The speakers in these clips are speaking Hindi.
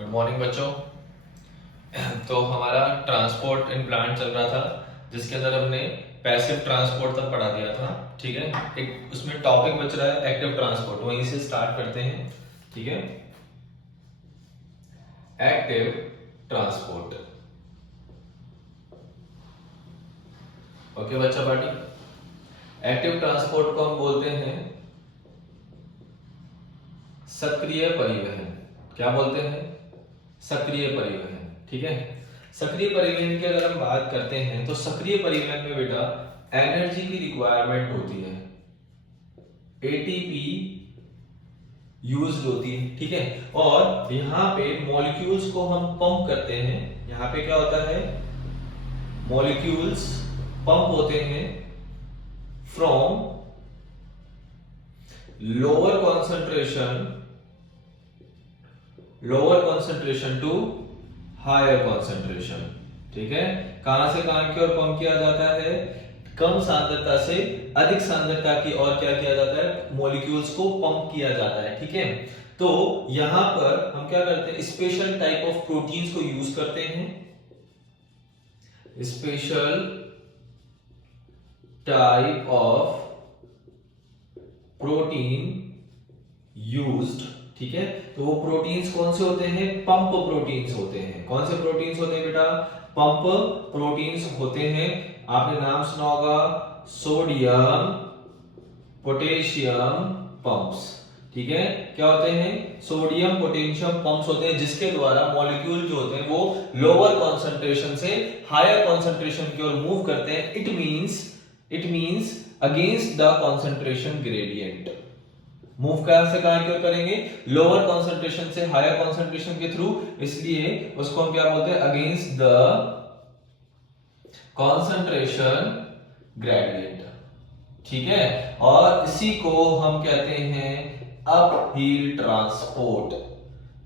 गुड मॉर्निंग बच्चों। तो हमारा ट्रांसपोर्ट इन प्लांट चल रहा था, जिसके अंदर हमने पैसिव ट्रांसपोर्ट तक पढ़ा दिया था। ठीक है, एक उसमें टॉपिक बच रहा है एक्टिव ट्रांसपोर्ट, वहीं से स्टार्ट करते हैं। ठीक है, एक्टिव ट्रांसपोर्ट। ओके बच्चा पार्टी, एक्टिव ट्रांसपोर्ट को हम बोलते हैं सक्रिय परिवहन। क्या बोलते हैं? सक्रिय परिवहन। ठीक है, सक्रिय परिवहन की अगर हम बात करते हैं तो सक्रिय परिवहन में बेटा एनर्जी की रिक्वायरमेंट होती है, एटीपी यूज होती है। ठीक है, और यहाँ पे मॉलिक्यूल्स को हम पंप करते हैं। यहाँ पे क्या होता है? मॉलिक्यूल्स पंप होते हैं from lower concentration to higher concentration. ठीक है, कहां से कहां की ओर पंप किया जाता है? कम सांद्रता से अधिक सांद्रता की ओर क्या किया जाता है? मॉलिक्यूल्स को पंप किया जाता है। ठीक है, तो यहां पर हम क्या करते हैं? स्पेशल टाइप ऑफ प्रोटीन्स को यूज करते हैं, special type of protein used. ठीक है, तो वो प्रोटीन्स कौन से होते हैं? पंप प्रोटीन्स होते हैं। कौन से प्रोटीन्स होते हैं बेटा? पंप प्रोटीन्स होते हैं। आपने नाम सुना होगा सोडियम पोटेशियम पंप्स। ठीक है, क्या होते हैं? सोडियम पोटेशियम पंप्स होते हैं, जिसके द्वारा मॉलिक्यूल जो होते हैं वो लोअर कॉन्सेंट्रेशन से हायर कॉन्सेंट्रेशन की ओर मूव करते हैं। It means against the concentration gradient. Move कहां से कहां की ओर करेंगे? लोअर कॉन्सेंट्रेशन से हायर कॉन्सेंट्रेशन के थ्रू, इसलिए उसको हम क्या बोलते हैं? Against the concentration gradient. ठीक है, और इसी को हम कहते हैं अपहील ट्रांसपोर्ट।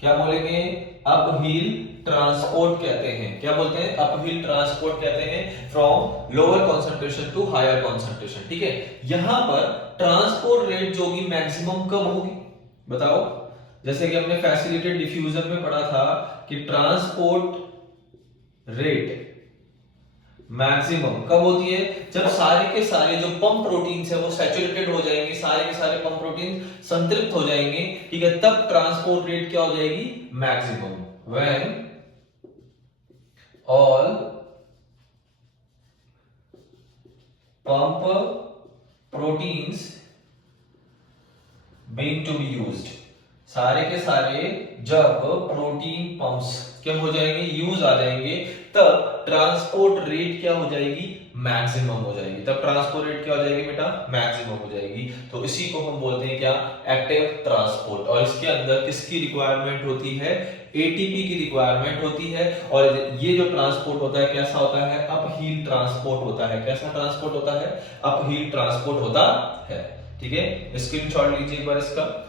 क्या बोलेंगे? अपहील ट्रांसपोर्ट कहते हैं। क्या बोलते हैं? अपहील ट्रांसपोर्ट कहते हैं from lower concentration to higher concentration. ठीक है, यहां पर ट्रांसपोर्ट रेट जो होगी मैक्सिमम कब होगी बताओ? जैसे कि हमने फैसिलिटेड डिफ्यूजन में पढ़ा था कि ट्रांसपोर्ट रेट मैक्सिमम कब होती है? जब सारे के सारे जो पंप प्रोटीन्स है वो सैचुरेटेड हो जाएंगे, सारे के सारे पंप प्रोटीन संतृप्त हो जाएंगे। ठीक है, तब ट्रांसपोर्ट रेट क्या हो जाएगी? Maximum. When all pump proteins being to be used, सारे के सारे जब प्रोटीन पंप्स क्या हो जाएंगे? यूज आ जाएंगे, तब ट्रांसपोर्ट रेट क्या हो जाएगी? मैक्सिमम हो जाएगी। तब ट्रांसपोर्ट रेट क्या हो जाएगी बेटा? मैक्सिमम हो जाएगी। तो इसी को हम बोलते हैं क्या? Active transport. और इसके अंदर किसकी रिक्वायरमेंट होती है? एटीपी की रिक्वायरमेंट होती है। और ये जो ट्रांसपोर्ट होता है कैसा होता है? अपहील ट्रांसपोर्ट होता है। कैसा ट्रांसपोर्ट होता है? अपहील ट्रांसपोर्ट होता है। ठीक है, स्क्रीनशॉट लीजिए एक बार इसका।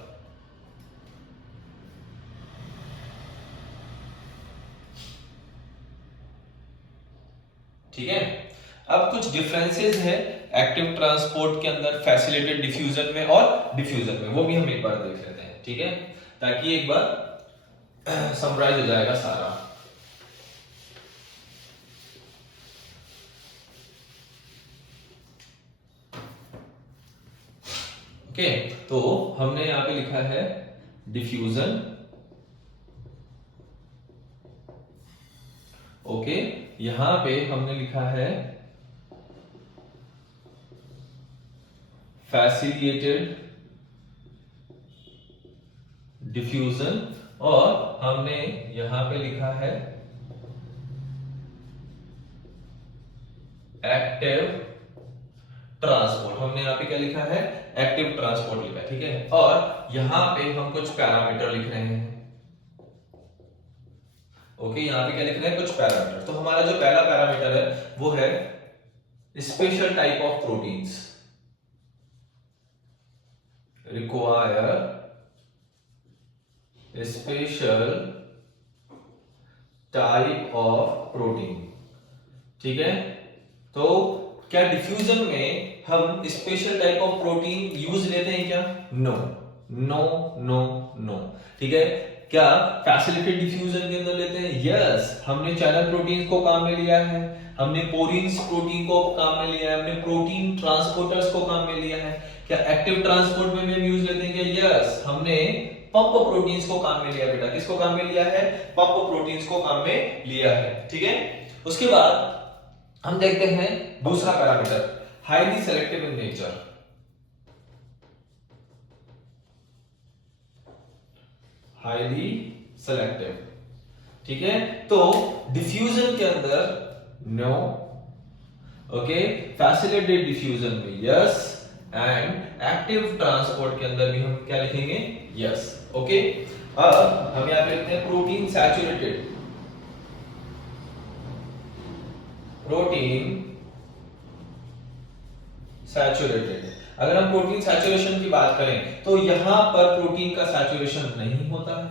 ठीक है, अब कुछ डिफरेंसेस है एक्टिव ट्रांसपोर्ट के अंदर फैसिलिटेड डिफ्यूजन में और डिफ्यूजन में, वो भी हम एक बार देख लेते हैं। ठीक है, ताकि एक बार समराइज हो जाएगा सारा। ओके, तो हमने यहां पे लिखा है डिफ्यूजन। ओके, यहां पे हमने लिखा है फैसिलिटेड डिफ्यूजन, और हमने यहां पे लिखा है एक्टिव ट्रांसपोर्ट। हमने यहां पे क्या लिखा है? एक्टिव ट्रांसपोर्ट लिखा है। ठीक है, और यहां पे हम कुछ पैरामीटर लिख रहे हैं। ओके, यहां पे क्या लिख रहे हैं? कुछ पैरामीटर। तो हमारा जो पहला पैरामीटर है वो है special type of proteins require special type of protein. ठीक है, तो क्या डिफ्यूजन में हम special type of protein use लेते हैं क्या? No no no no. ठीक है, क्या फैसिलिटेटेड डिफ्यूजन के अंदर लेते हैं? यस, हमने चैनल प्रोटीन को काम में लिया है, हमने पोरीन्स प्रोटीन को काम में लिया है, हमने प्रोटीन ट्रांसपोर्टर्स को काम में लिया है। क्या एक्टिव ट्रांसपोर्ट में भी हम यूज लेते हैं क्या? यस, हमने पंप प्रोटीन्स को काम में लिया बेटा। किसको काम में लिया है? पंप प्रोटीन्स को काम में लिया है। ठीक है, उसके बाद हम देखते हैं दूसरा parameter, highly selective in nature. Highly selective, ठीक है। तो डिफ्यूजन के अंदर नो, ओके, फैसिलिटेटेड डिफ्यूजन में यस, एंड एक्टिव ट्रांसपोर्ट के अंदर भी हम क्या लिखेंगे? यस। ओके, अब हम यहां पे लिखते हैं प्रोटीन सैचुरेटेड, प्रोटीन सैचुरेटेड। अगर हम प्रोटीन सैचुरेशन की बात करें तो यहां पर प्रोटीन का सैचुरेशन नहीं होता है,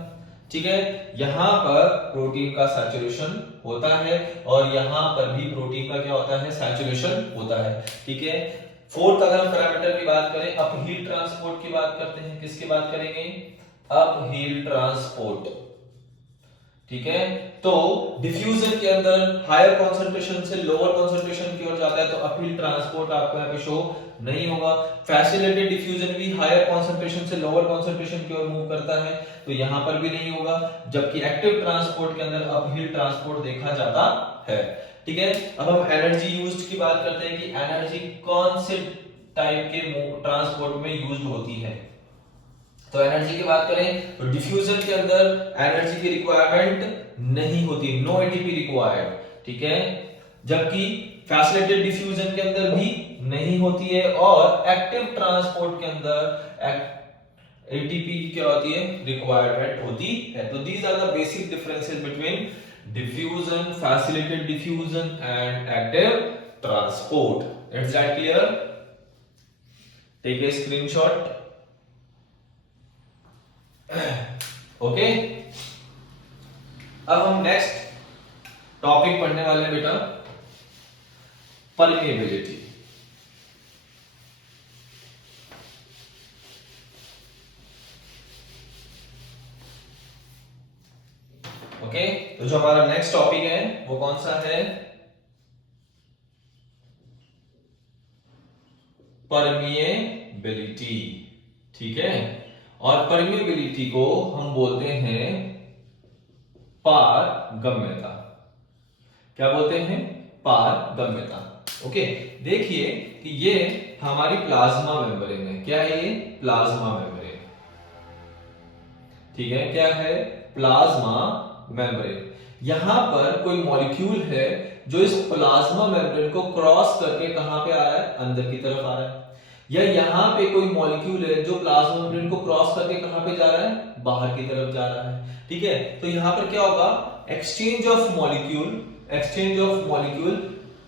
ठीक है। यहां पर प्रोटीन का सैचुरेशन होता है और यहां पर भी प्रोटीन का क्या होता है? सैचुरेशन होता है, ठीक है। फोर्थ, अगर हम पैरामीटर की बात करें, अपहील ट्रांसपोर्ट की बात करते हैं। किसकी बात करेंगे? अपहील ट्रांसपोर्ट, ठीक है। तो डिफ्यूजन के अंदर हायर कंसंट्रेशन से लोअर कंसंट्रेशन की ओर जाता है, तो अपहील ट्रांसपोर्ट आपको यहाँ पे शो नहीं होगा। फैसिलिटेटेड डिफ्यूजन भी हायर कंसंट्रेशन से लोअर कंसंट्रेशन की ओर मूव करता है, तो यहां पर भी नहीं होगा। जबकि एक्टिव ट्रांसपोर्ट के अंदर अपहील ट्रांसपोर्ट देखा जाता है, ठीक है। अब हम एनर्जी यूज्ड की बात करते हैं कि एनर्जी कौन से टाइप के ट्रांसपोर्ट में यूज्ड होती है। तो एनर्जी की बात करें तो डिफ्यूजन के अंदर एनर्जी की रिक्वायरमेंट नहीं होती, नो एटीपी रिक्वायर्ड, ठीक है। जबकि फैसिलिटेटेड डिफ्यूजन के अंदर भी नहीं होती है, और एक्टिव ट्रांसपोर्ट के अंदर एटीपी की क्या होती है? रिक्वायरमेंट होती है। तो these are the basic differences between diffusion, facilitated diffusion and active transport. Is that clear? Take a screenshot. Okay, अब हम नेक्स्ट टॉपिक पढ़ने वाले हैं बेटा, परमिएबिलिटी। ओके, तो जो हमारा नेक्स्ट टॉपिक है वो कौन सा है? परमिएबिलिटी, ठीक है। और परमिएबिलिटी को हम बोलते हैं पारगम्यता। क्या बोलते हैं? पारगम्यता। ओके, देखिए कि ये हमारी प्लाज्मा मेम्ब्रेन है। क्या है ये? प्लाज्मा मेम्ब्रेन, ठीक है। क्या है? Plasma membrane. यहां पर कोई मॉलिक्यूल है जो इस प्लाज्मा मेम्ब्रेन को क्रॉस करके कहां पे आ रहा है? अंदर की तरफ आ रहा है। या यहां पे कोई मॉलिक्यूल है जो प्लाज्मा मेम्ब्रेन को क्रॉस करके कहां पे जा रहा है? बाहर की तरफ जा रहा है, ठीक है। तो यहां पर क्या होगा? Exchange of molecule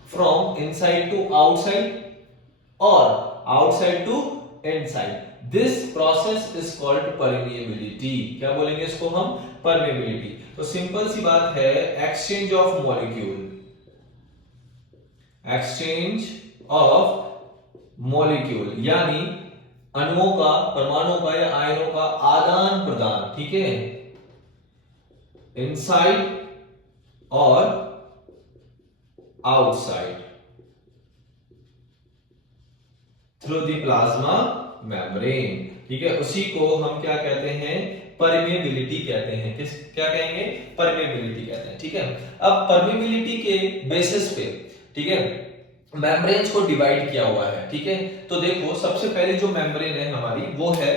from inside to outside और outside to inside. This process is called permeability. क्या बोलेंगे इसको हम? परमिएबिलिटी। तो सिंपल सी बात है, एक्सचेंज ऑफ मॉलिक्यूल यानी अणुओं का, परमाणुओं का या आयनों का आदान प्रदान, ठीक है, इनसाइड और outside through the plasma membrane, ठीक है। उसी को हम क्या कहते हैं? परमिएबिलिटी कहते हैं। क्या कहेंगे? परमिएबिलिटी कहते हैं, ठीक है। अब परमिएबिलिटी के बेसिस पे, ठीक है, मेम्ब्रेन्स को डिवाइड किया हुआ है, ठीक है। तो देखो, सबसे पहले जो मेम्ब्रेन है हमारी वो है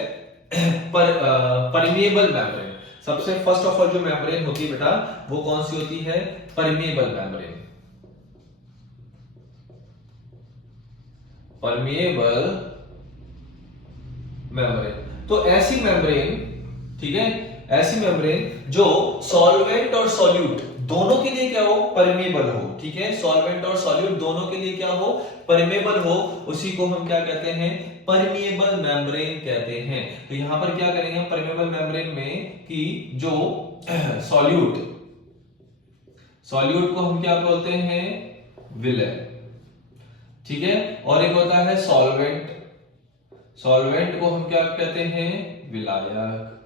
परमिएबल मेम्ब्रेन। सबसे फर्स्ट ऑफ ऑल जो मेम्ब्रेन होती है बेटा वो कौन सी होती है? Permeable membrane. Permeable membrane. तो ऐसी मेम्ब्रेन, ठीक है, ऐसी मेम्ब्रेन जो सॉल्वेंट और सॉल्यूट दोनों के लिए क्या हो? परमेबल हो, ठीक है। सॉल्वेंट और सॉल्यूट दोनों के लिए क्या हो? परमेबल हो। उसी को हम क्या कहते हैं? परमिएबल मेम्ब्रेन कहते हैं। तो यहां पर क्या करेंगे हम परमिएबल मेम्ब्रेन में कि जो सॉल्यूट को हम क्या बोलते हैं? विलय, ठीक है। और एक होता है सॉल्वेंट को हम क्या कहते हैं? विलायक,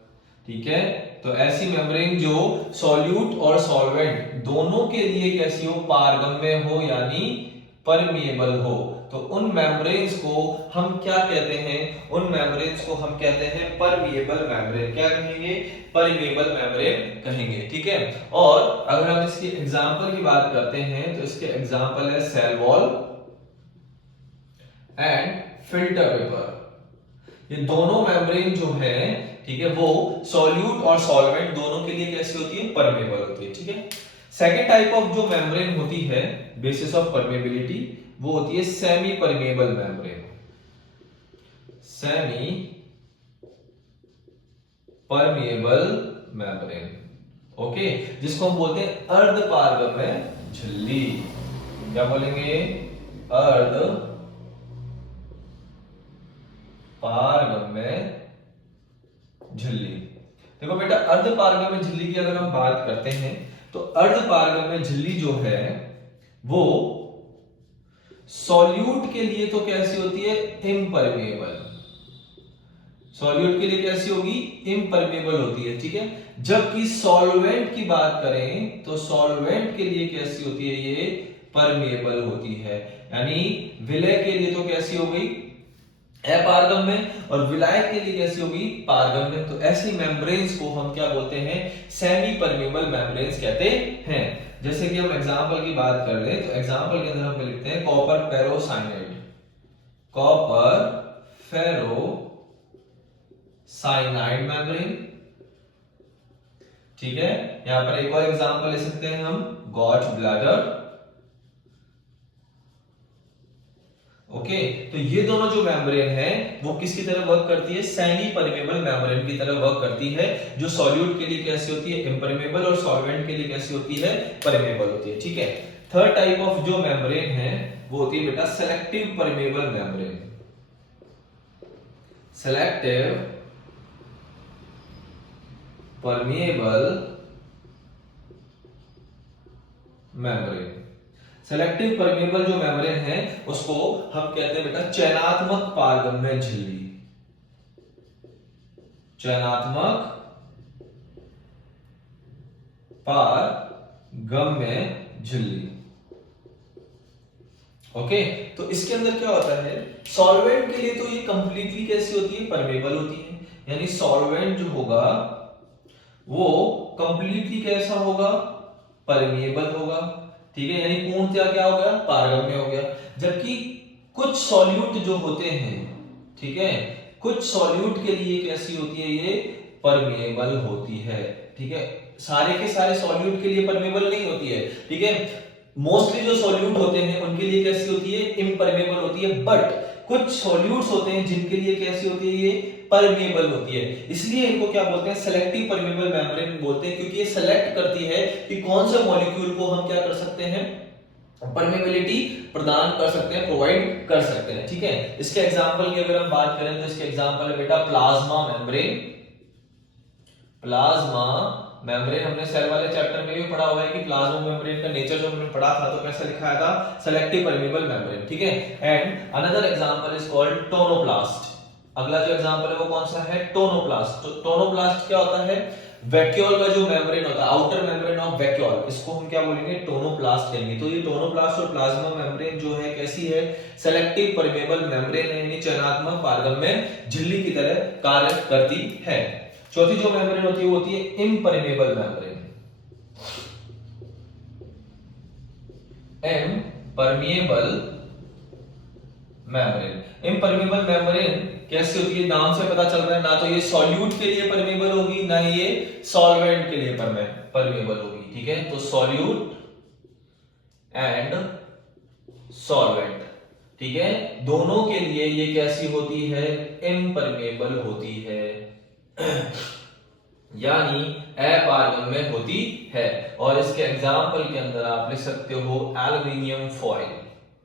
ठीक है। तो ऐसी मेम्ब्रेन जो सॉल्यूट और सॉल्वेंट दोनों के लिए कैसी हो, पारगम्य हो यानी परमिएबल हो। तो उन मेम्ब्रेन्स को हम क्या कहते हैं, उन मेम्ब्रेन्स को हम कहते हैं परमिएबल मेम्ब्रेन। क्या कहेंगे, परमिएबल मेम्ब्रेन कहेंगे, ठीक है। और अगर हम इसकी एग्जांपल की बात करते हैं तो इसके एग्जांपल है cell wall and filter paper. ये दोनों मेम्ब्रेन जो है, ठीक है, वो सॉल्यूट और सॉल्वेंट दोनों के लिए कैसी होती है, परमेबल होती है, ठीक है। सेकेंड टाइप ऑफ जो मेम्ब्रेन होती है बेसिस ऑफ परमेबिलिटी, वो होती है semi permeable membrane. Semi permeable membrane, okay, जिसको हम बोलते हैं अर्ध पारगम्य झिल्ली। क्या बोलेंगे, अर्ध पारगम्य झिल्ली। देखो बेटा, अर्ध पारगम्य झिल्ली की अगर हम बात करते हैं तो अर्ध पारगम्य झिल्ली जो है वो सॉल्यूट के लिए तो कैसी होती है, इम्परमेबल। सॉल्यूट के लिए कैसी होगी, इम्परमेबल होती है, ठीक है। जबकि सॉल्वेंट की बात करें तो सॉल्वेंट के लिए कैसी होती है, ये परमेबल होती है। यानी विलय के लिए तो कैसी हो गई, अपारगम्य, और विलायक के लिए कैसी होगी, पारगम्य। तो ऐसी मेम्ब्रेन्स को हम क्या बोलते हैं, सेमी परमेबल मेम्ब्रेन्स कहते हैं। जैसे कि हम एग्जांपल की बात कर रहे हैं तो एग्जांपल के अंदर हम लिखते हैं copper ferrocyanide, copper ferrocyanide membrane, ठीक है। यहां पर एक और एग्जांपल ले सकते हैं हम, गॉट ब्लैडर, ओके। तो ये दोनों जो मेम्ब्रेन है वो किसकी तरह वर्क करती है, सेमी परमेबल मेम्ब्रेन की तरह वर्क करती है, जो सॉल्यूट के लिए कैसी होती है, इम्परमेबल, और सॉल्वेंट के लिए कैसी होती है, परमेबल होती है, ठीक है। थर्ड टाइप ऑफ जो मेम्ब्रेन है वो होती है बेटा selective permeable membrane. Selective permeable membrane. Selective permeable जो मेम्ब्रेन है उसको हम कहते हैं बेटा चयनात्मक पारगम्य झिल्ली। चयनात्मक पारगम्य झिल्ली, ओके। तो इसके अंदर क्या होता है, सॉल्वेंट के लिए तो ये कंप्लीटली कैसी होती है, परमेबल होती है। यानी सॉल्वेंट जो होगा वो कंप्लीटली कैसा होगा, परमेबल होगा, ठीक है। यानी पूर्णतया क्या हो गया, पारगम्य हो गया। जबकि कुछ सॉल्यूट जो होते हैं, ठीक है, कुछ सॉल्यूट के लिए कैसी होती है, ये परमेबल होती है, ठीक है। सारे के सारे सॉल्यूट के लिए परमेबल नहीं होती है, ठीक है। मोस्टली जो सॉल्यूट होते हैं उनके लिए कैसी होती है, इम्परमेबल होती है। बट कुछ सॉल्यूट्स होते हैं जिनके लिए कैसी होती है, ये परमेबल होती है। इसलिए इनको क्या बोलते हैं, सेलेक्टिव परमेबल मेम्ब्रेन बोलते हैं, क्योंकि ये सेलेक्ट करती है कि कौन से मॉलिक्यूल को हम क्या कर सकते हैं, परमेबिलिटी प्रदान कर सकते हैं, प्रोवाइड कर सकते हैं, ठीक है। इसके एग्जांपल की अगर हम बात करें तो इसके एग्जांपल है बेटा प्लाज्मा मेम्ब्रेन। प्लाज्मा मेम्ब्रेन हमने सेल वाले चैप्टर में भी पढ़ा हुआ है कि प्लाज्मा मेम्ब्रेन का नेचर जो हमने पढ़ा था तो कैसा लिखाया था, सेलेक्टिव परमेबल मेम्ब्रेन, ठीक है। And another example is called tonoplast. अगला जो एग्जांपल है वो कौन सा है, टोनोप्लास्ट। तो टोनोप्लास्ट क्या होता है, वैक्यूल का जो मेम्ब्रेन होता है, आउटर मेम्ब्रेन ऑफ वैक्यूल, इसको हम क्या बोलेंगे, टोनोप्लास्ट कहेंगे। तो ये टोनोप्लास्ट और प्लाज्मा मेम्ब्रेन जो है कैसी है, सेलेक्टिव परमेबल मेम्ब्रेन है, यानी चयनात्मक पारगम्य झिल्ली की तरह कार्य करती है। चौथी जो मेम्ब्रेन होती है वो होती है impermeable membrane. Impermeable membrane. Impermeable membrane कैसी होती है, नाम से पता चल रहा है, ना तो ये सॉल्यूट के लिए परमेबल होगी, ना ये सॉल्वेंट के लिए परमेबल होगी, ठीक है। तो सॉल्यूट एंड सॉल्वेंट, ठीक है, दोनों के लिए ये कैसी होती है, इम्परमेबल होती है, यानी अपारगम्य होती है। और इसके एग्जाम्पल के अंदर आप लिख सकते हो एल्युमिनियम फॉइल,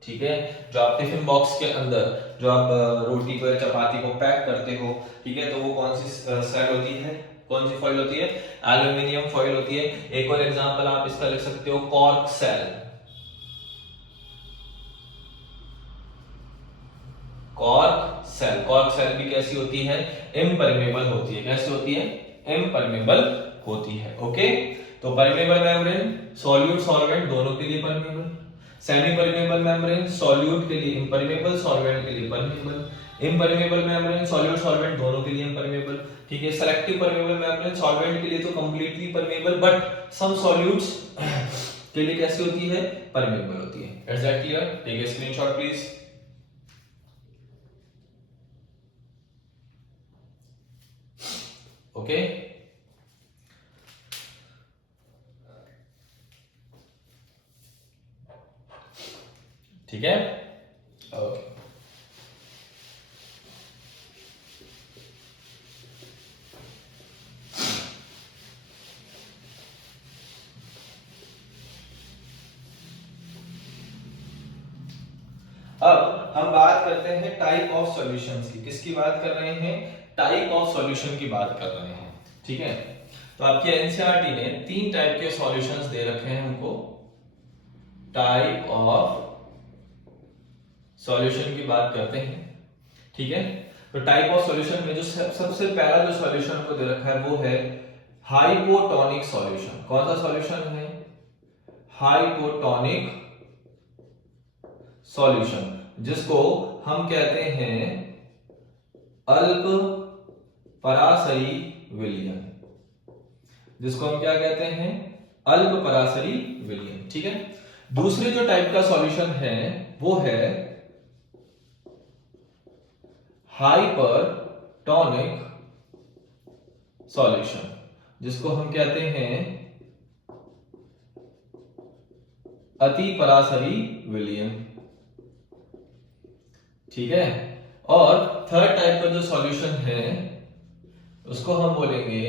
ठीक है। जो आप टिफिन बॉक्स के अंदर जो आप रोटी को या चपाती को पैक करते हो, ठीक है, तो वो कौन सी सेल होती है, कौन सी फॉइल होती है, एल्युमिनियम फॉइल होती है। एक और एग्जांपल आप इसका लिख सकते हो कॉर्क सेल। कॉर्क सेल भी कैसी होती है, इम्परमेबल होती है। कैसी होती है, इम्परमेबल होती है। ओके, तो परमेबल मेम्ब्रेन सॉल्यूट सॉल्वेंट दोनों के लिए permeable, semi permeable membrane solute के लिए इम्परमेबल, सॉल्वेंट के लिए permeable, impermeable membrane solute solvent दोनों के लिए इम्परमेबल। ठीक है, सेलेक्टिव परमेबल मेम्ब्रेन सॉल्वेंट के लिए तो completely permeable, but some solutes के लिए कैसी होती है, परमेबल होती है। Is that clear? Take a screenshot please. Okay, ठीक है, ओके। अब हम बात करते हैं टाइप ऑफ सॉल्यूशंस की। किसकी बात कर रहे हैं, टाइप ऑफ सॉल्यूशन की बात कर रहे हैं। ठीक है, तो आपके एनसीईआरटी ने 3 टाइप के सॉल्यूशंस दे रखे हैं हमको। टाइप ऑफ सॉल्यूशन की बात करते हैं। ठीक है, तो टाइप ऑफ सॉल्यूशन में जो सबसे पहला जो सॉल्यूशन को दे रखा है वो है हाइपोटोनिक सॉल्यूशन। कौन सा सॉल्यूशन है, हाइपोटोनिक सॉल्यूशन, जिसको हम कहते हैं अल्प परासरी विलयन, जिसको हम क्या कहते हैं, अल्प परासरी विलयन। ठीक है, दूसरे जो टाइप का सॉल्यूशन है वो है हाइपरटोनिक सॉल्यूशन, जिसको हम कहते हैं अति परासरी विलयन। ठीक है, और थर्ड टाइप का जो सॉल्यूशन है उसको हम बोलेंगे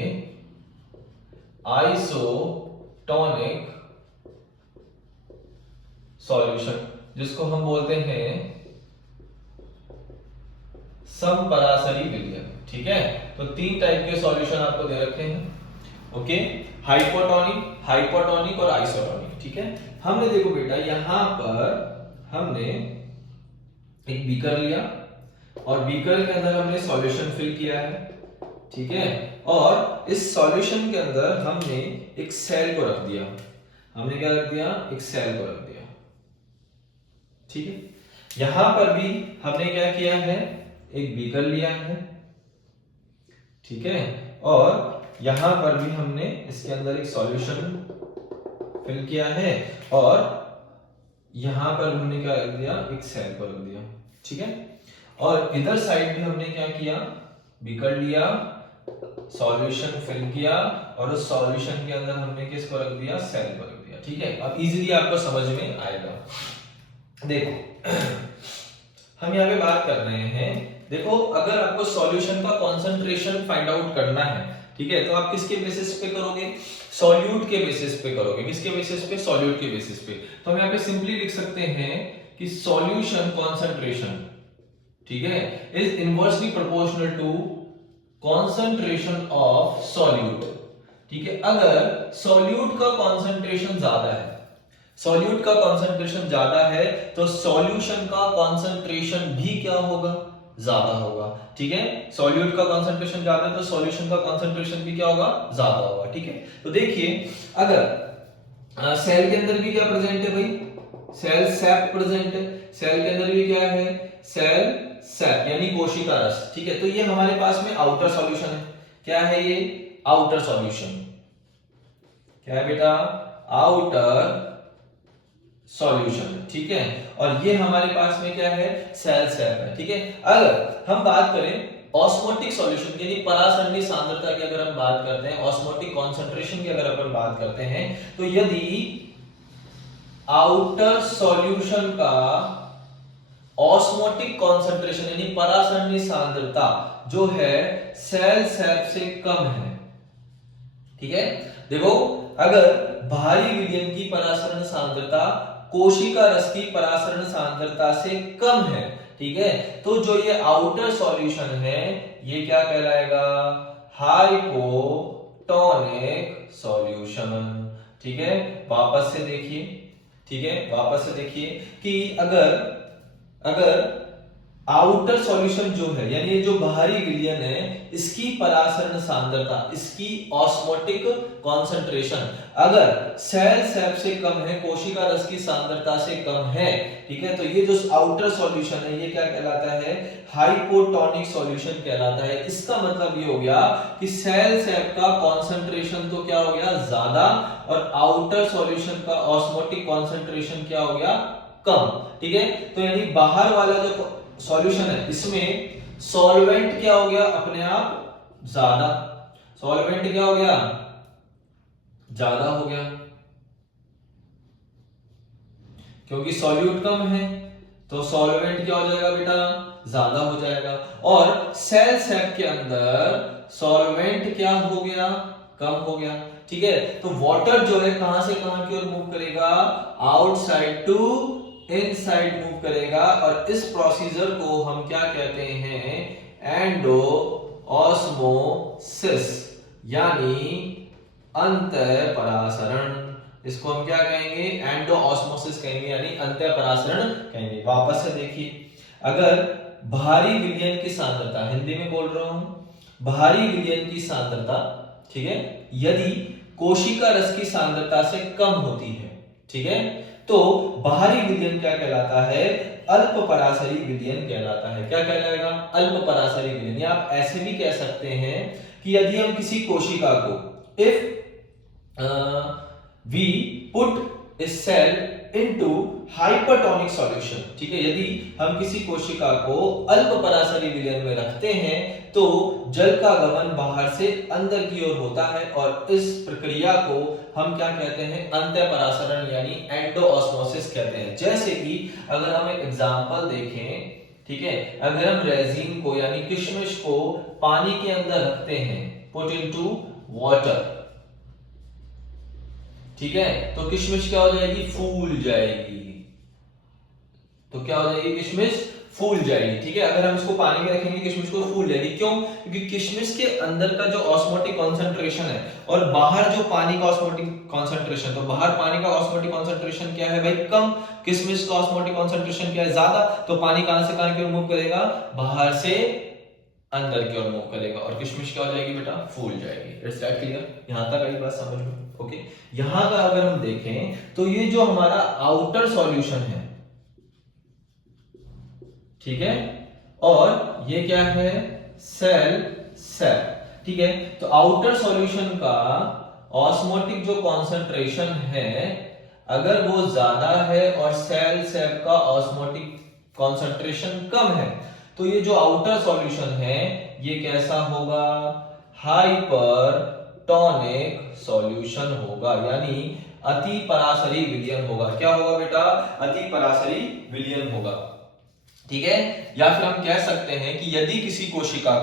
आइसोटोनिक सॉल्यूशन, जिसको हम बोलते हैं समपरासरी विलयन। ठीक है, तो 3 टाइप के सॉल्यूशन आपको दे रखे हैं। ओके, हाइपोटोनिक, हाइपोटोनिक और आइसोटोनिक। ठीक है, हमने देखो बेटा यहां पर हमने एक बीकर लिया और बीकर के अंदर हमने सॉल्यूशन फिल किया है। ठीक है, और इस सॉल्यूशन के अंदर हमने एक सेल को रख दिया। हमने क्या रख दिया, एक सेल को रख दिया। ठीक है, यहां पर भी हमने क्या किया है, एक बीकर लिया है। ठीक है, और यहां पर भी हमने इसके अंदर एक सॉल्यूशन फिल किया है और यहां पर हमने क्या रख दिया, एक सेल को रख दिया। ठीक है, और इधर साइड भी हमने क्या किया, बीकर लिया, सॉल्यूशन फिल किया और उस सॉल्यूशन के अंदर हमने किसको रख दिया, सेल को रख दिया। ठीक है, अब इजीली आपको समझ में आएगा। देखो हम यहाँ पे बात कर रहे हैं, देखो अगर आपको सॉल्यूशन का कंसंट्रेशन फाइंड आउट करना है, ठीक है, तो आप किसके बेसिस पे करोगे, सॉल्यूट के बेसिस पे करोगे। किसके बेसिस पे, सॉल्यूट के बेसिस पे। तो हम यहाँ पे सिंपली लिख सकते हैं कि सॉल्यूशन कंसंट्रेशन, ठीक है, is inversely proportional to concentration of solute. ठीक है, अगर सॉल्यूट का कंसंट्रेशन ज्यादा है, सॉल्यूट का कंसंट्रेशन ज्यादा है तो सॉल्यूशन का कंसंट्रेशन भी क्या होगा, ज्यादा होगा। ठीक है, सॉल्यूट का कंसंट्रेशन ज्यादा है तो सॉल्यूशन का कंसंट्रेशन भी क्या होगा, ज्यादा होगा। ठीक है, तो देखिए अगर सेल के अंदर भी क्या प्रेजेंट है भाई, सेल सैप प्रेजेंट है, सेल के अंदर भी क्या है, सेल सैप यानी कोशिका रस। ठीक है, तो ये हमारे पास में आउटर सॉल्यूशन है। क्या है ये, आउटर सॉल्यूशन। क्या है बेटा, आउटर सॉल्यूशन। ठीक है, और ये हमारे पास में क्या है, सेल सैप है। ठीक है, अगर हम बात करें ऑस्मोटिक सॉल्यूशन की, यानी परासरणी सांद्रता की अगर हम बात करते हैं, ऑस्मोटिक कॉन्सेंट्रेशन की अगर अपन बात करते हैं, तो यदि आउटर सॉल्यूशन का ऑस्मोटिक कॉन्सेंट्रेशन यानी परासरणी सांद्रता जो है सेल सैप से कम है, ठीक है, देखो अगर भारी विलयन की परासरण सांद्रता कोशिका रस की परासरण सांद्रता से कम है, ठीक है, तो जो ये आउटर सॉल्यूशन है ये क्या कहलाएगा, हाइपोटोनिक सॉल्यूशन। ठीक है, वापस से देखिए, ठीक है, वापस से देखिए कि अगर आउटर सॉल्यूशन जो है यानी ये जो बाहरी विलयन है इसकी परासरण सांद्रता, इसकी ऑस्मोटिक कॉन्सेंट्रेशन अगर सेल सैप से कम है, कोशिका रस की सांद्रता से कम है, ठीक है, तो ये जो आउटर सॉल्यूशन है ये क्या कहलाता है, हाइपोटोनिक सॉल्यूशन कहलाता है। इसका मतलब ये हो गया कि सेल सैप का कॉन्सेंट्रेशन तो क्या हो गया ज्यादा और आउटर सॉल्यूशन का ऑस्मोटिक कॉन्सेंट्रेशन क्या हो गया कम, ठीक है। तो यानी बाहर वाला जो सॉल्यूशन है इसमें सॉल्वेंट क्या हो गया अपने आप ज्यादा, सॉल्वेंट क्या हो गया ज्यादा हो गया क्योंकि सॉल्यूट कम है तो सॉल्वेंट क्या हो जाएगा बेटा ज्यादा हो जाएगा। और सेल सैप के अंदर सॉल्वेंट क्या हो गया कम हो गया, ठीक है। तो वाटर जो है कहां से कहां की ओर मूव करेगा, आउटसाइड टू इनसाइड मूव करेगा और इस प्रोसीजर को हम क्या कहते हैं, एंडो ऑस्मोसिस यानी अंतः परासरण। इसको हम क्या कहेंगे, एंडो ऑस्मोसिस कहेंगे यानी अंतः परासरण कहेंगे। वापस से देखिए, अगर बाहरी विलयन की सांद्रता, हिंदी में बोल रहा हूं, बाहरी विलयन की सांद्रता, ठीक है, यदि कोशिका रस की सांद्रता से कम होती है, ठीक है, तो बाहरी विलयन क्या कहलाता है, अल्प परासरी विलयन कहलाता है। क्या कहलाएगा, अल्प परासरी विलयन। या आप ऐसे भी कह सकते हैं कि यदि हम किसी कोशिका को, if we put a cell into hypertonic solution, ठीक है, यदि हम किसी कोशिका को अल्प परासरी विलयन में रखते हैं तो जल का गमन बाहर से अंदर की ओर होता है और इस प्रक्रिया को हम क्या कहते हैं, अंतः परासरण यानी एंडो ऑस्मोसिस कहते हैं। जैसे कि अगर हम एक एग्जांपल देखें, ठीक है, अगर हम रेजिन को यानी किशमिश को पानी के अंदर रखते हैं, पुट इनटू वाटर, ठीक है, तो किशमिश क्या हो जाएगी, फूल जाएगी। तो क्या हो जाएगी, किशमिश फूल जाएगी, ठीक है। अगर हम इसको पानी में रखेंगे किशमिश को फूल जाएगी, क्यों, क्योंकि किशमिश के अंदर का जो ऑस्मोटिक कॉन्सेंट्रेशन है और बाहर जो पानी का ऑस्मोटिक कॉन्सेंट्रेशन, तो बाहर पानी का ऑस्मोटिक कॉन्सेंट्रेशन क्या है भाई, कम, किशमिश का ऑस्मोटिक कॉन्सेंट्रेशन क्या है, ज्यादा, तो पानी कहां से कहां की ओर मूव करेगा, बाहर से अंदर की ओर मूव करेगा और किशमिश क्या हो जाएगी बेटा, फूल जाएगी। इट्स दैट क्लियर, यहां तक आई बात समझ में, ओके। यहां का अगर हम देखें तो ये जो हमारा आउटर सॉल्यूशन है, ठीक है, और ये क्या है, सेल सैप, ठीक है। तो आउटर सॉल्यूशन का ऑस्मोटिक जो कॉन्सेंट्रेशन है अगर वो ज्यादा है और सेल सैप का ऑस्मोटिक कॉन्सेंट्रेशन कम है तो ये जो आउटर सॉल्यूशन है ये कैसा होगा, हाइपरटोनिक सॉल्यूशन होगा यानी अति परासरी विलयन होगा। क्या होगा बेटा, अति परासरी विलयन होगा, ठीक है। या फिर हम कह सकते हैं कि यदि किसी कोशिका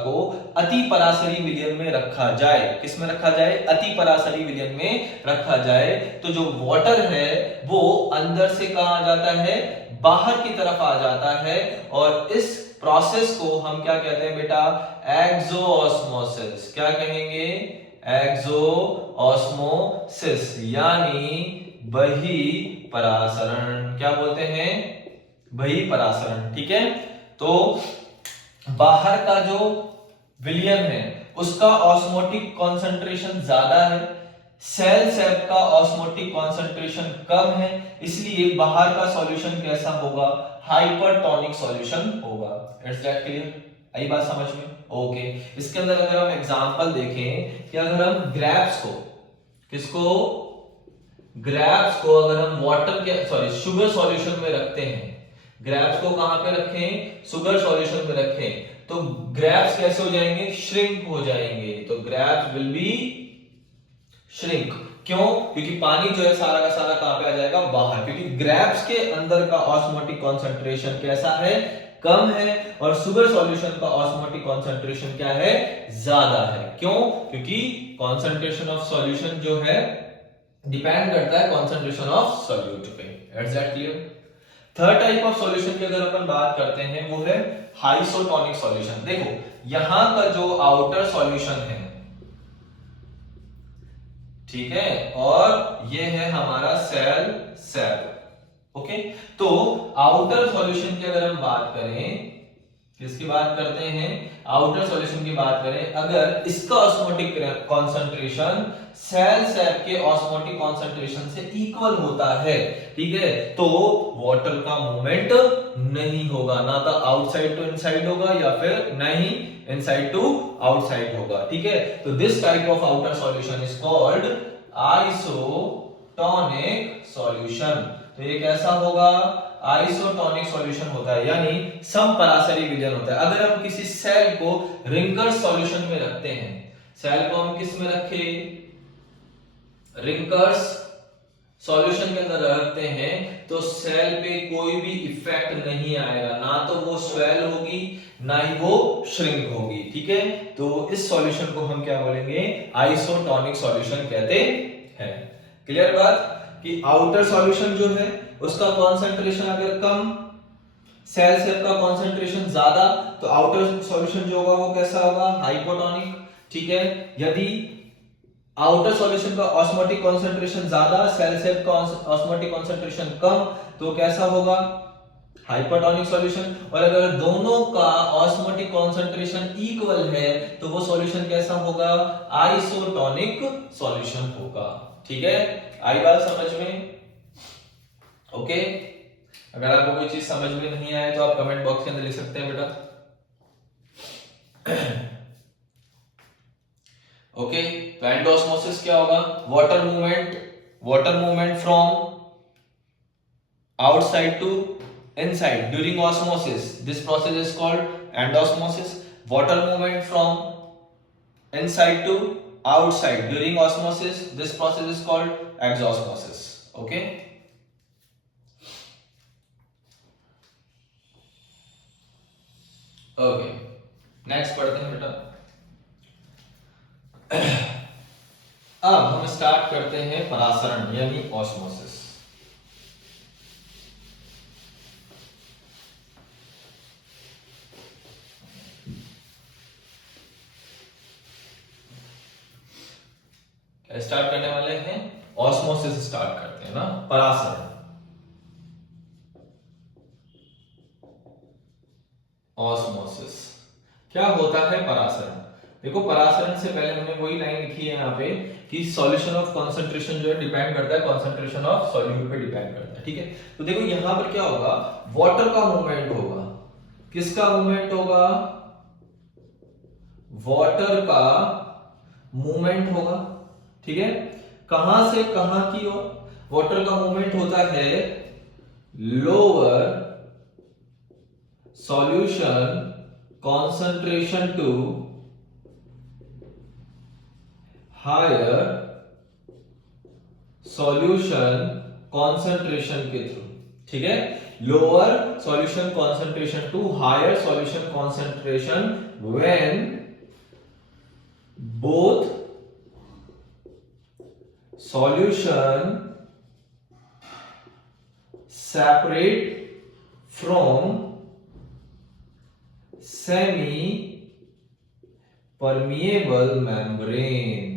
को अति परासरी विलयन में रखा जाए, किसमें रखा जाए, अति परासरी विलयन में रखा जाए, तो जो वाटर है वो अंदर से कहां आ जाता है, बाहर की तरफ आ जाता है और इस प्रोसेस को हम क्या कहते हैं बेटा, एक्सोऑस्मोसिस। क्या कहेंगे, एक्सोऑस्मोसिस यानी बही परासरण। क्या बोलते हैं, बही परासरण, ठीक है। तो बाहर का जो विलयन है उसका ऑस्मोटिक कॉन्सेंट्रेशन ज्यादा है, सेल सैप का ऑस्मोटिक कॉन्सेंट्रेशन कम है, इसलिए बाहर का सॉल्यूशन कैसा होगा, हाइपरटोनिक सॉल्यूशन होगा। इट्स दैट क्लियर, आई बात समझ में, ओके। इसके अंदर अगर हम एग्जांपल देखें कि अगर हम ग्रेप्स को, किसको, ग्रेप्स को अगर हम वाटर के शुगर सॉल्यूशन में रखते हैं, ग्रेप्स को कहां पे रखें, शुगर सॉल्यूशन में रखें, तो ग्रेप्स कैसे हो जाएंगे, श्रिंक हो जाएंगे। तो ग्रेप्स विल बी श्रिंक, क्यों, क्योंकि पानी जो है सारा का सारा कहां पे आ जाएगा, बाहर, क्योंकि ग्रेप्स के अंदर का ऑस्मोटिक कॉन्सेंट्रेशन कैसा है, कम है, और शुगर सॉल्यूशन का ऑस्मोटिक कॉन्सेंट्रेशन क्या है, ज्यादा है। क्यों, क्योंकि कॉन्सेंट्रेशन ऑफ सॉल्यूशन जो है डिपेंड करता है कॉन्सेंट्रेशन ऑफ सॉल्यूट पे। It's that clear. Third type of solution की अगर अपन बात करते हैं वो है हाइसोटोनिक सॉल्यूशन। देखो यहां का जो आउटर सॉल्यूशन है, ठीक है, और ये है हमारा सेल सैप, ओके, तो आउटर सॉल्यूशन की अगर हम बात करें, किसकी बात करते हैं, आउटर सॉल्यूशन की बात करें, अगर इसका ऑस्मोटिक कॉन्सेंट्रेशन सेल सैप के ऑस्मोटिक कॉन्सेंट्रेशन से इक्वल होता है, ठीक है, तो वाटर का मूवमेंट नहीं होगा, ना तो आउटसाइड टू इनसाइड होगा या फिर नहीं इनसाइड टू आउटसाइड होगा, ठीक है। तो this type of outer solution is called isotonic solution. तो ये कैसा होगा, आइसोटोनिक सॉल्यूशन होता है, यानी समपराशरी विलयन होता है। अगर हम किसी सेल को रिंकर्स सॉल्यूशन में रखते हैं, सेल को हम किस में रखे, रिंकर्स सॉल्यूशन के अंदर रखते हैं, तो सेल पे कोई भी इफेक्ट नहीं आएगा, ना तो वो स्वेल होगी ना ही वो श्रिंक होगी, ठीक है। तो इस सॉल्यूशन को हम क्या बोलेंगे, आइसोटोनिक सॉल्यूशन कहते हैं। क्लियर बात कि आउटर सॉल्यूशन जो है उसका कॉन्सेंट्रेशन अगर कम, सेल सेप का कॉन्सेंट्रेशन ज्यादा, तो आउटर सॉल्यूशन जो होगा वो कैसा होगा, हाइपोटोनिक, ठीक है। यदि आउटर सॉल्यूशन का ऑस्मोटिक कॉन्सेंट्रेशन ज्यादा, सेल सेप का ऑस्मोटिक कॉन्सेंट्रेशन कम, तो कैसा होगा, हाइपोटोनिक सॉल्यूशन। और अगर दोनों का ऑस्मोटिक कॉन्सेंट्रेशन इक्वल है, तो वो सॉल्यूशन कैसा होगा, आइसोटोनिक सॉल्यूशन होगा, ठीक है। आई बात समझ में, ओके। अगर आपको कोई चीज समझ में नहीं आए तो आप कमेंट बॉक्स के अंदर लिख सकते हैं बेटा, ओके। तो एंडोस्मोसिस क्या होगा, water movement from outside to inside during osmosis, this process is called endosmosis. Water movement from inside to outside during osmosis, this process is called exosmosis, okay। Okay, next पढ़ते हैं बेटा। अब हम स्टार्ट करते हैं परासरण यानी ऑस्मोसिस। स्टार्ट करने वाले हैं, ऑस्मोसिस स्टार्ट करते हैं ना, परासरण। ऑस्मोसिस क्या होता है, परासरण। देखो परासरण से पहले हमने वही लाइन लिखी है यहाँ पे कि सॉल्यूशन ऑफ कंसंट्रेशन जो है डिपेंड करता है कंसंट्रेशन ऑफ सॉल्यूट पे डिपेंड करता है, ठीक है। तो देखो यहाँ पर क्या होगा, वाटर का मूवमेंट होगा, किसका मूवमेंट होगा, वाटर का मूवमेंट होगा, ठीक है। कहां से कहां की ओर वाटर का मूवमेंट होता है, lower solution concentration to higher solution concentration के थ्रू, ठीक है। Lower solution concentration to higher solution concentration when both solution separate from semi permeable membrane,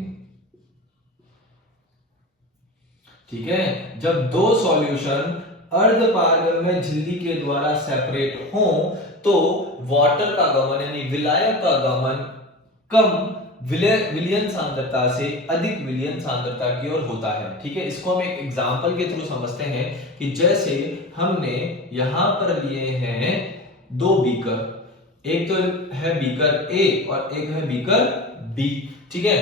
ठीक है। जब दो सॉल्यूशन अर्धपारगम्य झिल्ली के द्वारा सेपरेट हो तो वाटर का गमन यानी विलायक का गमन कम विलयन सांद्रता से अधिक विलयन सांद्रता की ओर होता है, ठीक है। इसको हम एक एग्जांपल के थ्रू समझते हैं कि जैसे हमने यहां पर लिए हैं दो बीकर, एक तो है बीकर ए और एक है बीकर बी, ठीक है।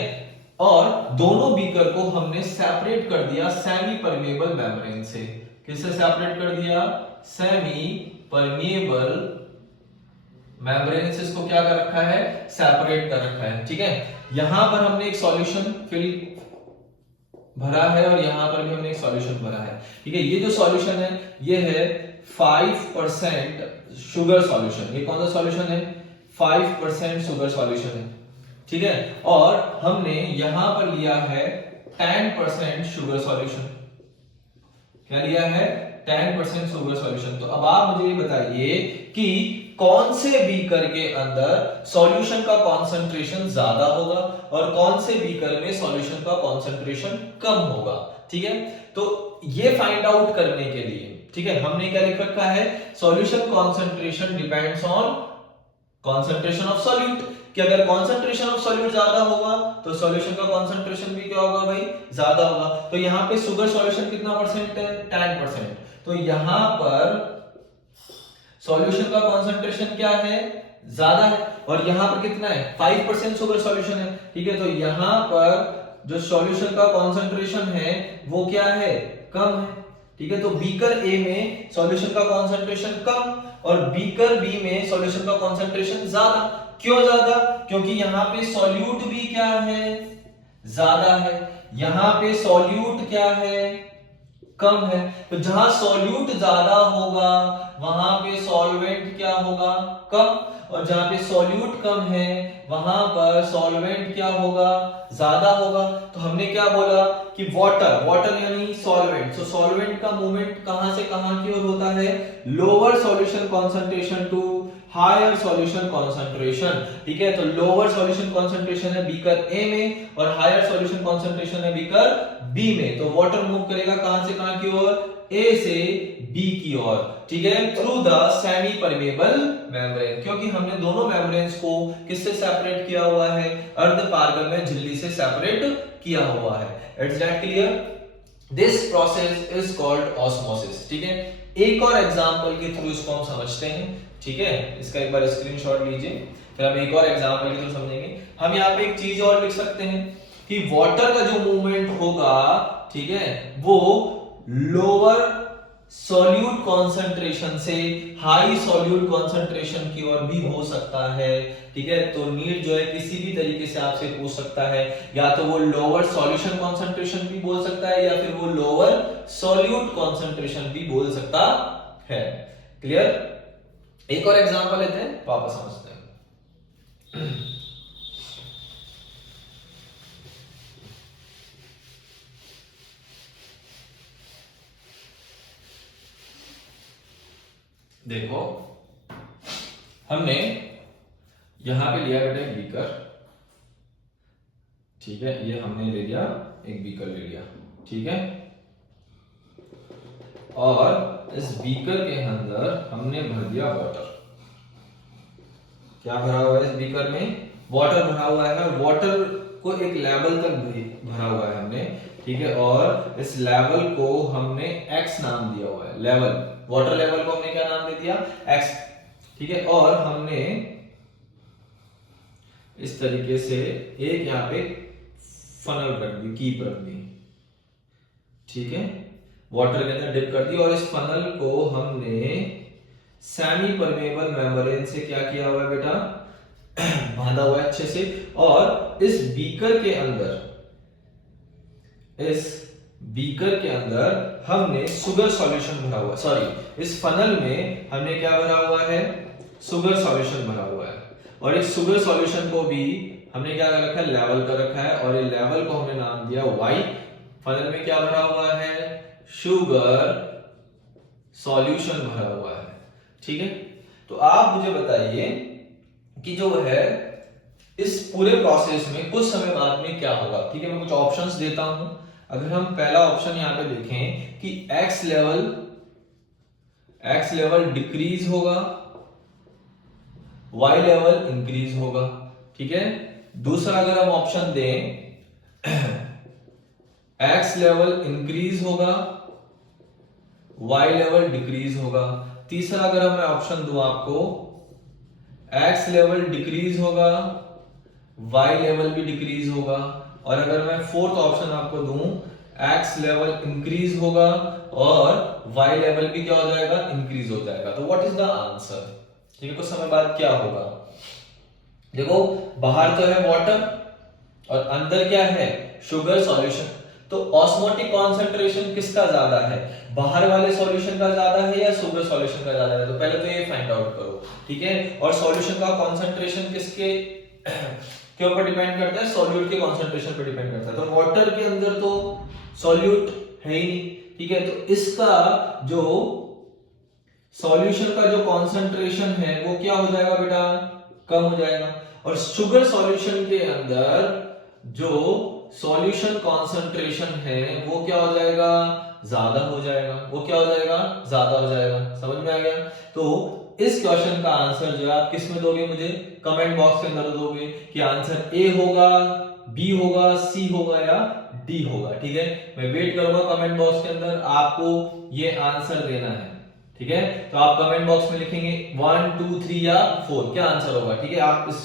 और दोनों बीकर को हमने सेपरेट कर दिया सेमी परमेबल मेम्ब्रेन से। किससे सेपरेट कर दिया, सेमी परमेबल मेम्ब्रेन से इसको क्या कर रखा है, सेपरेट कर रखा है, ठीक है। यहां पर हमने एक सॉल्यूशन फिल भरा है और यहां पर भी हमने एक सॉल्यूशन भरा है, ठीक है। ये जो सॉल्यूशन है ये है 5% शुगर सॉल्यूशन। ये कौन सा सॉल्यूशन है, 5% शुगर सॉल्यूशन है, ठीक है। और हमने यहां पर लिया है 10% शुगर सॉल्यूशन। क्या लिया है, 10% शुगर सॉल्यूशन। तो अब आप मुझे ये बताइए कि कौन से बीकर के अंदर सॉल्यूशन का कॉन्सेंट्रेशन ज्यादा होगा और कौन से बीकर में सॉल्यूशन का कॉन्सेंट्रेशन कम होगा, ठीक है। तो ये फाइंड आउट करने के लिए, ठीक है, हमने क्या लिख रखा है, solution concentration depends on concentration of solute, कि अगर कॉन्सेंट्रेशन ऑफ सॉल्यूट ज्यादा होगा तो सॉल्यूशन का कॉन्सेंट्रेशन भी क्या होगा भाई, ज्यादा होगा। तो यहाँ पे शुगर सॉल्यूशन कितना परसेंट है, 10%, तो यहाँ पर सॉल्यूशन का कॉन्सेंट्रेशन क्या है, ज्यादा है, और यहाँ पर कितना है, 5% शुगर सॉल्यूशन है, ठीक है। तो यहाँ पर जो सॉल्यूशन का कॉन्सेंट्रेशन है वो क्या है, कम है, ठीक है। तो बीकर ए में सॉल्यूशन का कॉन्सेंट्रेशन कम और बीकर बी में सॉल्यूशन का कॉन्सेंट्रेशन ज्यादा। क्यों ज्यादा, क्योंकि यहाँ पे सॉल्यूट भी क्या है, ज्यादा है, यहाँ पे सॉल्यूट क्या है, कम है। तो जहां सॉल्यूट ज्यादा होगा वहां पे सॉल्वेंट क्या होगा, कम, और जहां पे सॉल्यूट कम है वहां पर सॉल्वेंट क्या होगा, ज्यादा होगा। तो हमने क्या बोला कि वाटर, वाटर यानी सॉल्वेंट, सो सॉल्वेंट का मूवमेंट कहां से कहां की ओर होता है, lower solution concentration to higher solution concentration, ठीक है। तो लोअर सॉल्यूशन कॉन्सेंट्रेशन है बीकर ए में और हायर सॉल्यूशन कॉन्सेंट्रेशन है बीकर बी में। तो वाटर मूव करेगा कहां से कहां की ओर, ए से बी की ओर, ठीक है, through the semi permeable membrane, क्योंकि हमने दोनों मेम्ब्रेन्स को किससे सेपरेट किया हुआ है, अर्धपारगम्य झिल्ली से सेपरेट किया हुआ है। It's that clear, this process is called osmosis, ठीक है। एक और एग्जांपल के थ्रू इसको हम समझते हैं, ठीक है। इसका एक बार स्क्रीनशॉट लीजिए, फिर हम एक और एग्जांपल के थ्रू समझेंगे। हम यहाँ पे एक चीज और लिख सकते हैं कि वाटर का जो मूवमेंट होगा, ठीक है, वो लोअर सॉल्यूट कॉन्सेंट्रेशन से हाई सॉल्यूट कॉन्सेंट्रेशन की ओर भी हो सकता है, ठीक है। तो नीट जो है किसी भी तरीके से आपसे पूछ सकता है, या तो वो लोअर सॉल्यूशन कॉन्सेंट्रेशन भी बोल सकता है या फिर वो लोअर सॉल्यूट कॉन्सेंट्रेशन भी बोल सकता है। क्लियर, एक और एग्जांपल लेते हैं, वापस समझते हैं। देखो, हमने यहां पे लिया बेटा एक बीकर, ठीक है, ये हमने ले लिया एक बीकर ले लिया, ठीक है, और इस बीकर के अंदर हमने भर दिया वाटर। क्या भरा हुआ है इस बीकर में, वाटर भरा हुआ है, और वाटर को एक लेवल तक भरा हुआ है हमने, ठीक है, और इस लेवल को हमने x नाम दिया हुआ है, लेवल, वाटर लेवल को हमने क्या नाम दे दिया, x, ठीक है। और हमने इस तरीके से एक यहाँ पे फनल रख दी, कीप रख दी, ठीक है, वाटर के अंदर डिप कर दी, और इस फनल को हमने सेमी परमेबल मेम्ब्रेन से क्या किया हुआ है बेटा, बांधा हुआ है अच्छे से। और इस बीकर के अंदर, इस बीकर के अंदर हमने शुगर सॉल्यूशन भरा हुआ है, सॉरी, इस फनल में हमने क्या भरा हुआ है, शुगर सॉल्यूशन भरा हुआ है, और इस शुगर सॉल्यूशन को भी हमने क्या कर रखा है, लेवल कर रखा है, और ये लेवल को हमने नाम दिया y। फनल में क्या भरा हुआ है, शुगर सॉल्यूशन भरा हुआ है, ठीक है। तो आप मुझे बताइए कि जो है इस पूरे प्रोसेस में कुछ समय बाद में क्या होगा, ठीक है। मैं कुछ ऑप्शंस देता हूं। अगर हम पहला ऑप्शन यहां पे देखें कि x लेवल डिक्रीज होगा, y लेवल इंक्रीज होगा, ठीक है। दूसरा अगर हम ऑप्शन दें x लेवल इंक्रीज होगा, y लेवल डिक्रीज होगा। तीसरा अगर मैं ऑप्शन दूं आपको, x लेवल डिक्रीज होगा, y लेवल भी डिक्रीज होगा, और अगर मैं फोर्थ ऑप्शन आपको दूं, x लेवल इंक्रीज होगा और y लेवल भी क्या हो जाएगा, इंक्रीज हो जाएगा। तो व्हाट इज द आंसर, ठीक है। कुछ समय बाद क्या होगा, देखो बाहर तो है वाटर और अंदर क्या है, शुगर सॉल्यूशन। तो ऑस्मोटिक कॉन्सेंट्रेशन किसका ज्यादा है, बाहर वाले सॉल्यूशन का ज्यादा है या शुगर सॉल्यूशन का ज्यादा है, तो पहले तो ये फाइंड आउट करो, ठीक है। और सॉल्यूशन का कॉन्सेंट्रेशन किसके के ऊपर डिपेंड करता है, सॉल्यूट के कॉन्सेंट्रेशन पर डिपेंड करता है। तो वाटर के अंदर तो सॉल्यूट है ही नहीं, ठीक है। तो इसका जो सॉल्यूशन का जो कॉन्सेंट्रेशन है वो क्या हो जाएगा बेटा, कम हो जाएगा। और शुगर सॉल्यूशन के अंदर जो सॉल्यूशन कॉन्सेंट्रेशन है वो क्या हो जाएगा, ज्यादा हो जाएगा। वो क्या हो जाएगा, ज्यादा हो जाएगा। समझ में आ गया? तो इस क्वेश्चन का आंसर जो है आप किस में दोगे, मुझे कमेंट बॉक्स के अंदर दोगे कि आंसर ए होगा, बी होगा, सी होगा या डी होगा। ठीक है, मैं वेट करूंगा कमेंट बॉक्स के अंदर, आपको ये आंसर देना है। ठीक है, तो आप कमेंट बॉक्स में लिखेंगे 1 2 3 या 4 क्या आंसर होगा। ठीक है, आप इस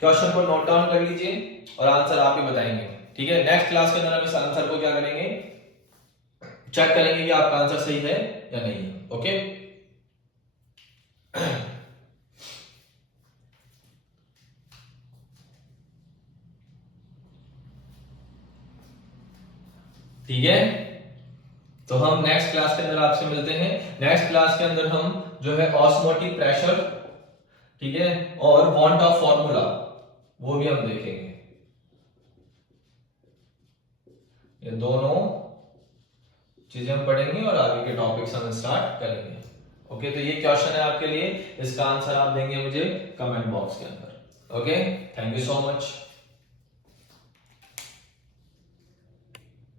क्वेश्चन को नोट डाउन कर लीजिए और आंसर आप ही बताएंगे। ठीक है, नेक्स्ट क्लास के अंदर हम इस आंसर को क्या करेंगे, चेक करेंगे कि आपका आंसर सही है या नहीं है। ओके, ठीक है, तो हम नेक्स्ट क्लास के अंदर आपसे मिलते हैं। नेक्स्ट क्लास के अंदर हम जो है ऑस्मोटिक प्रेशर, ठीक है, और वांट ऑफ फॉर्मूला वो भी हम देखेंगे। ये दोनों चीजें हम पढ़ेंगे और आगे के टॉपिक्स हम स्टार्ट करेंगे। ओके, तो ये क्वेश्चन है आपके लिए, इसका आंसर आप देंगे मुझे कमेंट बॉक्स के अंदर। Okay, thank you so much.